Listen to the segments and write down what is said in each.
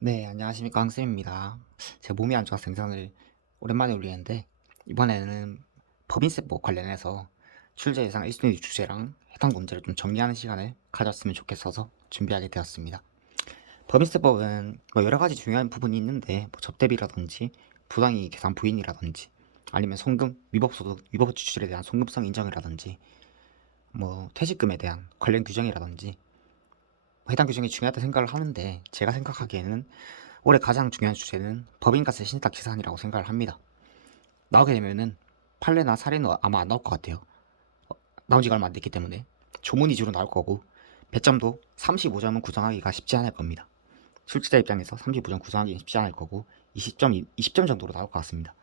네, 안녕하십니까. 황쌤입니다. 제 몸이 안 좋아서 영상을 오랜만에 올리는데, 이번에는 법인세법 관련해서 출제 예상 1순위 주제랑 해당 문제를 좀 정리하는 시간을 가졌으면 좋겠어서 준비하게 되었습니다. 법인세법은 뭐 여러 가지 중요한 부분이 있는데, 뭐 접대비라든지 부당이익 계산 부인이라든지 아니면 송금, 위법소득, 위법 지출에 대한 송금성 인정이라든지 뭐 퇴직금에 대한 관련 규정이라든지 해당 규정이 중요하다 생각을 하는데, 제가 생각하기에는 올해 가장 중요한 주제는 법인가세 신탁 계산이라고 생각을 합니다. 나오게 되면은 판례나 사례는 아마 안 나올 것 같아요. 나온 지가 얼마 안 됐기 때문에 조문 위주로 나올 거고, 배점도 35점은 구성하기가 쉽지 않을 겁니다. 출제자 입장에서 35점 구성하기 쉽지 않을 거고 20점 정도로 나올 것 같습니다.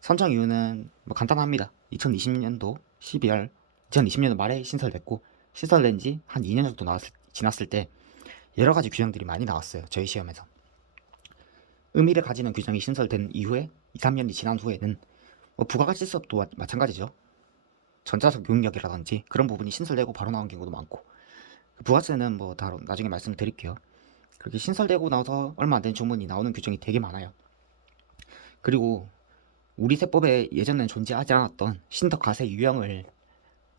선정 이유는 뭐 간단합니다. 2020년도 12월 2020년도 말에 신설됐고, 신설된 지 한 2년 정도 지났을 때 여러 가지 규정들이 많이 나왔어요. 저희 시험에서. 의미를 가지는 규정이 신설된 이후에 2, 3년이 지난 후에는 뭐 부가가치세법도 마찬가지죠. 전자석 용역이라든지 그런 부분이 신설되고 바로 나온 경우도 많고, 부가세는 뭐 다 나중에 말씀드릴게요. 그렇게 신설되고 나서 얼마 안 된 조문이 나오는 규정이 되게 많아요. 그리고 우리 세법에 예전엔 존재하지 않았던 신탁과세 유형을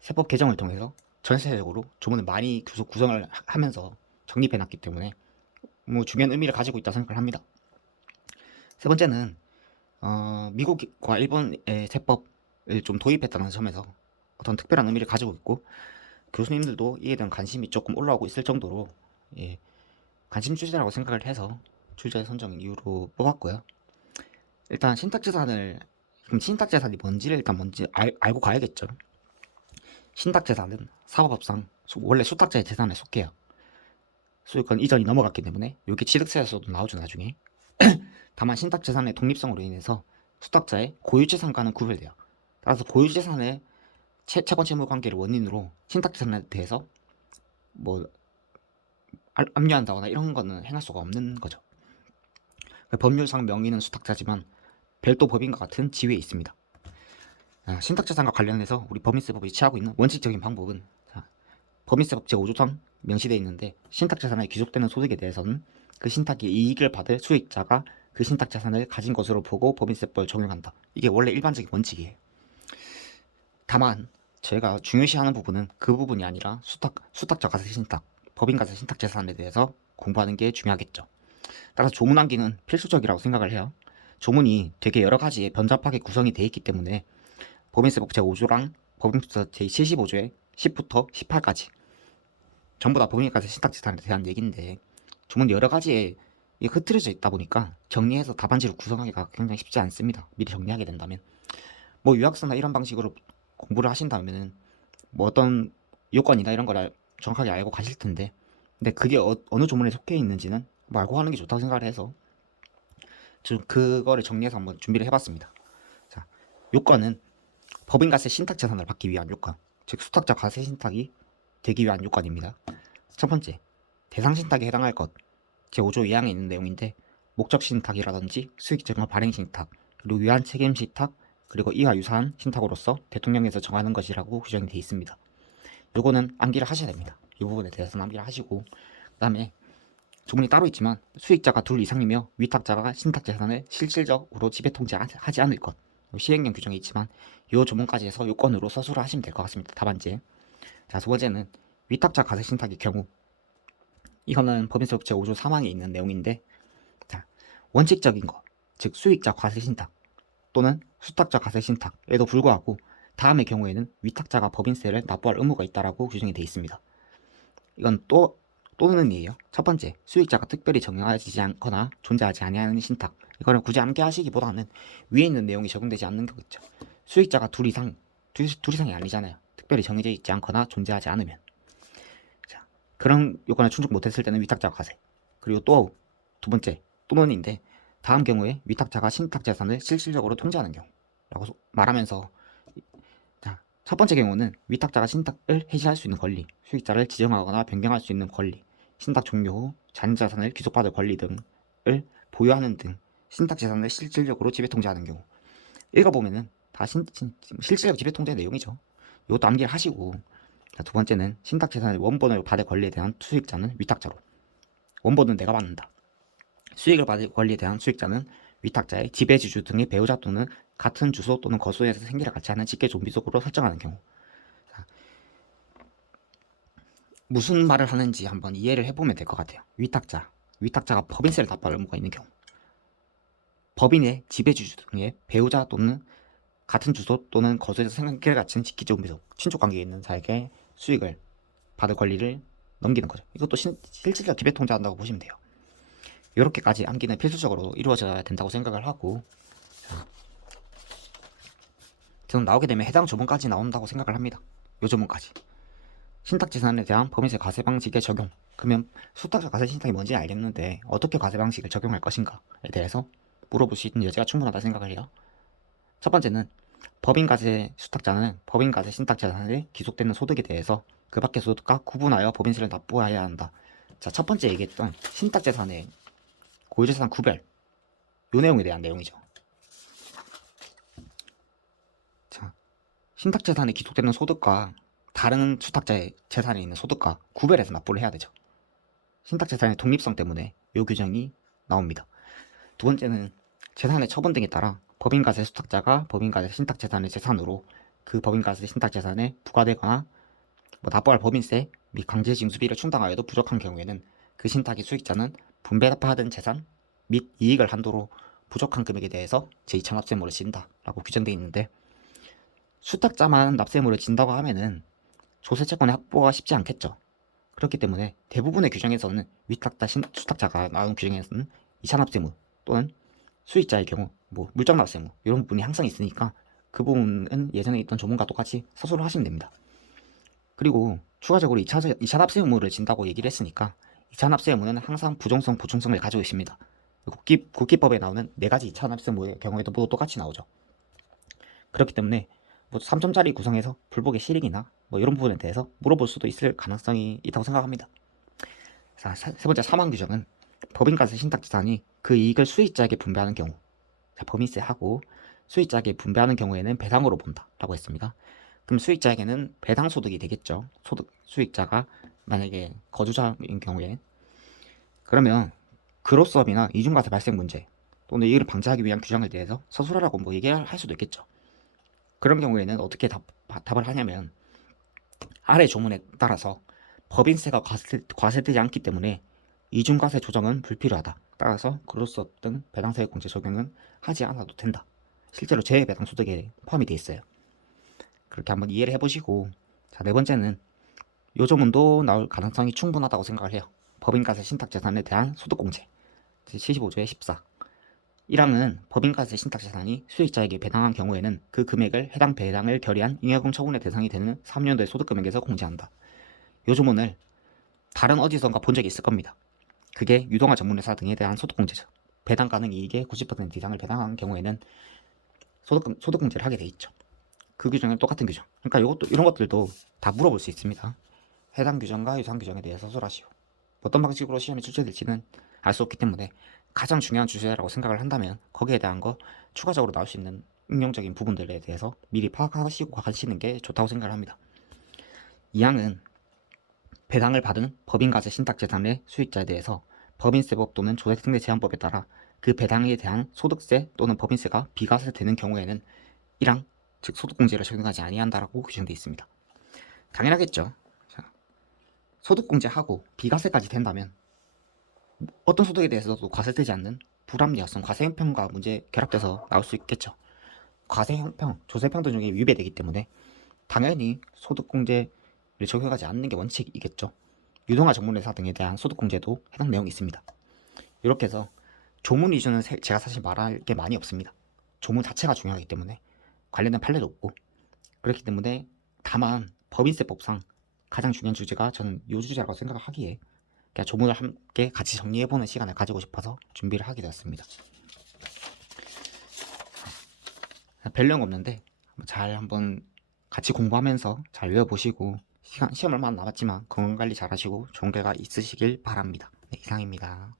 세법 개정을 통해서 전세적으로 조문을 많이 구성을 하면서 정립해놨기 때문에 뭐 중요한 의미를 가지고 있다 생각을 합니다. 세 번째는 미국과 일본의 세법을 좀 도입했다는 점에서 어떤 특별한 의미를 가지고 있고, 교수님들도 이에 대한 관심이 조금 올라오고 있을 정도로 예, 관심 주제라고 생각을 해서 출제 선정 이유로 뽑았고요. 일단 신탁재산을, 그럼 신탁재산이 뭔지를 일단 뭔지 알고 가야겠죠. 신탁재산은 사법법상 원래 수탁자의 재산에 속해요. 소유권 이전이 넘어갔기 때문에 이게 취득세에서도 나오죠 나중에. 다만 신탁재산의 독립성으로 인해서 수탁자의 고유재산과는 구별돼요. 따라서 고유재산의 채권 채무 관계를 원인으로 신탁재산에 대해서 뭐 압류한다거나 이런 거는 행할 수가 없는 거죠. 법률상 명의는 수탁자지만 별도 법인과 같은 지위에 있습니다. 신탁재산과 관련해서 우리 법인세법이 취하고 있는 원칙적인 방법은, 법인세법 제5조상 명시되어 있는데, 신탁재산에 귀속되는 소득에 대해서는 그 신탁의 이익을 받을 수익자가 그 신탁재산을 가진 것으로 보고 법인세법을 적용한다. 이게 원래 일반적인 원칙이에요. 다만 제가 중요시하는 부분은 그 부분이 아니라 수탁자 가세 신탁, 법인 가세 신탁 재산에 대해서 공부하는 게 중요하겠죠. 따라서 조문 암기는 필수적이라고 생각을 해요. 조문이 되게 여러 가지에 변잡하게 구성이 되어 있기 때문에 법인세법 제5조랑 법인세 제75조의 10부터 18까지 전부 다 법인 가세 신탁 재산에 대한 얘기인데, 조문이 여러 가지에 흐트러져 있다 보니까 정리해서 답안지를 구성하기가 굉장히 쉽지 않습니다. 미리 정리하게 된다면. 뭐 유학서나 이런 방식으로 공부를 하신다면은 뭐 어떤 요건이나 이런 걸 정확하게 알고 가실 텐데, 근데 그게 느 조문에 속해 있는지는 뭐 알고 하는 게 좋다고 생각을 해서 좀 그거를 정리해서 한번 준비를 해봤습니다. 자, 요건은 법인가세 신탁 재산을 받기 위한 요건, 즉 수탁자 가세 신탁이 되기 위한 요건입니다. 첫 번째, 대상 신탁에 해당할 것, 제5조 2항에 있는 내용인데, 목적 신탁이라든지 수익 증거 발행 신탁, 그리고 유한 책임 신탁, 그리고 이와 유사한 신탁으로서 대통령에서 정하는 것이라고 규정이 되어 있습니다. 요거는 암기를 하셔야 됩니다. 이 부분에 대해서는 암기를 하시고, 그 다음에 조문이 따로 있지만 수익자가 둘 이상이며 위탁자가 신탁재산을 실질적으로 지배 통제하지 않을 것, 시행령 규정이 있지만 이 조문까지 해서 요건으로 서술을 하시면 될 것 같습니다. 답안지에. 자, 두 번째는 위탁자 가세 신탁의 경우, 이거는 법인세법 제5조 3항에 있는 내용인데, 자, 원칙적인 것, 즉 수익자 과세 신탁 또는 수탁자 가세 신탁에도 불구하고 다음의 경우에는 위탁자가 법인세를 납부할 의무가 있다라고 규정이 되어 있습니다. 이건 또는이에요. 첫 번째, 수익자가 특별히 정해지지 않거나 존재하지 아니하는 신탁. 이거는 굳이 암기하시기보다는 위에 있는 내용이 적용되지 않는 거겠죠. 수익자가 둘 이상이 아니잖아요. 특별히 정해져 있지 않거나 존재하지 않으면. 자, 그런 요건을 충족 못했을 때는 위탁자가 가세. 그리고 또 두 번째, 또는인데, 다음 경우에 위탁자가 신탁 재산을 실질적으로 통제하는 경우라고 말하면서, 첫 번째 경우는 위탁자가 신탁을 해지할 수 있는 권리, 수익자를 지정하거나 변경할 수 있는 권리, 신탁 종료 후 잔자산을 귀속받을 권리 등을 보유하는 등 신탁 재산을 실질적으로 지배 통제하는 경우. 읽어보면은 다 실질적 지배 통제 내용이죠. 이것도 암기를 하시고, 두 번째는 신탁 재산을 원본으로 받을 권리에 대한 수익자는 위탁자로. 원본은 내가 받는다. 수익을 받을 권리에 대한 수익자는 위탁자의 지배주주 등의 배우자 또는 같은 주소 또는 거소에서 생계를 같이 하는 직계 좀비속으로 설정하는 경우. 자, 무슨 말을 하는지 한번 이해를 해보면 될 것 같아요. 위탁자가 법인세를 납부할 의무가 있는 경우, 법인의 지배주주 등의 배우자 또는 같은 주소 또는 거소에서 생계를 같이 하는 직계 좀비속, 친족관계에 있는 자에게 수익을 받을 권리를 넘기는 거죠. 이것도 실질적 기백통제한다고 보시면 돼요. 이렇게까지 암기는 필수적으로 이루어져야 된다고 생각을 하고, 저는 나오게 되면 해당 조문까지 나온다고 생각을 합니다. 요 조문까지. 신탁재산에 대한 법인세 과세 방식의 적용. 그러면 수탁자 과세 신탁이 뭔지 알겠는데 어떻게 과세 방식을 적용할 것인가에 대해서 물어볼 수 있는 여지가 충분하다 생각을 해요. 첫 번째는 법인과세 수탁자는 법인과세 신탁재산에 기속되는 소득에 대해서 그 밖의 소득과 구분하여 법인세를 납부해야 한다. 자, 첫 번째 얘기했던 신탁재산의 고유재산 구별, 요 내용에 대한 내용이죠. 자, 신탁재산에 기속되는 소득과 다른 수탁자의 재산에 있는 소득과 구별해서 납부를 해야 되죠. 신탁재산의 독립성 때문에 요 규정이 나옵니다. 두 번째는 재산의 처분 등에 따라 법인과세 수탁자가 법인과세 신탁재산의 재산으로 그 법인과세 신탁재산에 부과되거나 납부할 법인세 및 강제징수비를 충당하여도 부족한 경우에는 그 신탁의 수익자는 분배받은 재산 및 이익을 한도로 부족한 금액에 대해서 제2차 납세물을 진다라고 규정되어 있는데, 수탁자만 납세물을 진다고 하면은 조세채권의 확보가 쉽지 않겠죠. 그렇기 때문에 대부분의 규정에서는 위탁자, 수탁자가 나온 규정에서는 2차 납세물 또는 수익자의 경우 물적 납세물 이런 부분이 항상 있으니까 그 부분은 예전에 있던 조문과 똑같이 서술을 하시면 됩니다. 그리고 추가적으로 2차 납세 의무를 진다고 얘기를 했으니까 2차 납세 의무는 항상 부정성, 보충성을 가지고 있습니다. 국기법에 나오는 4가지 2차 납세 의무의 경우에도 모두 똑같이 나오죠. 그렇기 때문에 3점짜리 구성에서 불복의 실익이나 이런 부분에 대해서 물어볼 수도 있을 가능성이 있다고 생각합니다. 자, 세 번째 사망 규정은 법인과세 신탁재산이 그 이익을 수익자에게 분배하는 경우, 자, 법인세하고 수익자에게 분배하는 경우에는 배당으로 본다라고 했습니다. 그럼 수익자에게는 배당 소득이 되겠죠. 수익자가 만약에 거주자인 경우에. 그러면 그로스업이나 이중과세 발생 문제 또는 이를 방지하기 위한 규정에 대해서 서술하라고 얘기할 수도 있겠죠. 그런 경우에는 어떻게 답을 하냐면, 아래 조문에 따라서 법인세가 과세되지 않기 때문에 이중과세 조정은 불필요하다. 따라서 그로스업 등 배당세액 공제 적용은 하지 않아도 된다. 실제로 재배당 소득에 포함이 되어 있어요. 그렇게 한번 이해를 해보시고, 자, 네 번째는 요 조문도 나올 가능성이 충분하다고 생각을 해요. 법인과세 신탁재산에 대한 소득공제 75조의 14. 1항은 법인과세 신탁재산이 수익자에게 배당한 경우에는 그 금액을 해당 배당을 결의한 잉여금 처분의 대상이 되는 3년도의 소득금액에서 공제한다. 요 조문을 다른 어디선가 본 적이 있을 겁니다. 그게 유동화 전문회사 등에 대한 소득공제죠. 배당 가능 이익의 90% 이상을 배당한 경우에는 소득공제를 하게 돼 있죠. 그 규정은 똑같은 규정. 그러니까 이런 것들도 다 물어볼 수 있습니다. 해당 규정과 유사한 규정에 대해서 서술하시오. 어떤 방식으로 시험에 출제될지는 알 수 없기 때문에 가장 중요한 주제라고 생각을 한다면 거기에 대한 거 추가적으로 나올 수 있는 응용적인 부분들에 대해서 미리 파악하시고 가시는 게 좋다고 생각을 합니다. 2항은 배당을 받은 법인과세 신탁재산의 수익자에 대해서 법인세법 또는 조세특례 제한법에 따라 그 배당에 대한 소득세 또는 법인세가 비과세되는 경우에는 1항 즉 소득공제를 적용하지 아니한다라고 규정되어 있습니다. 당연하겠죠. 자, 소득공제하고 비과세까지 된다면 어떤 소득에 대해서도 과세되지 않는 불합리화성 과세 형평과 문제 결합돼서 나올 수 있겠죠. 과세 형평, 조세 평등 중에 위배되기 때문에 당연히 소득공제를 적용하지 않는 게 원칙이겠죠. 유동화 전문회사 등에 대한 소득공제도 해당 내용이 있습니다. 이렇게 해서 조문 위주는 제가 사실 말할 게 많이 없습니다. 조문 자체가 중요하기 때문에 관련된 판례도 없고, 그렇기 때문에 다만 법인세법상 가장 중요한 주제가 저는 이 주제라고 생각하기에 그냥 조문을 함께 같이 정리해보는 시간을 가지고 싶어서 준비를 하게 되었습니다. 별 내용 없는데 잘 한번 같이 공부하면서 잘 외워보시고 시험 얼마 안 남았지만 건강관리 잘 하시고 좋은 결과 있으시길 바랍니다. 네, 이상입니다.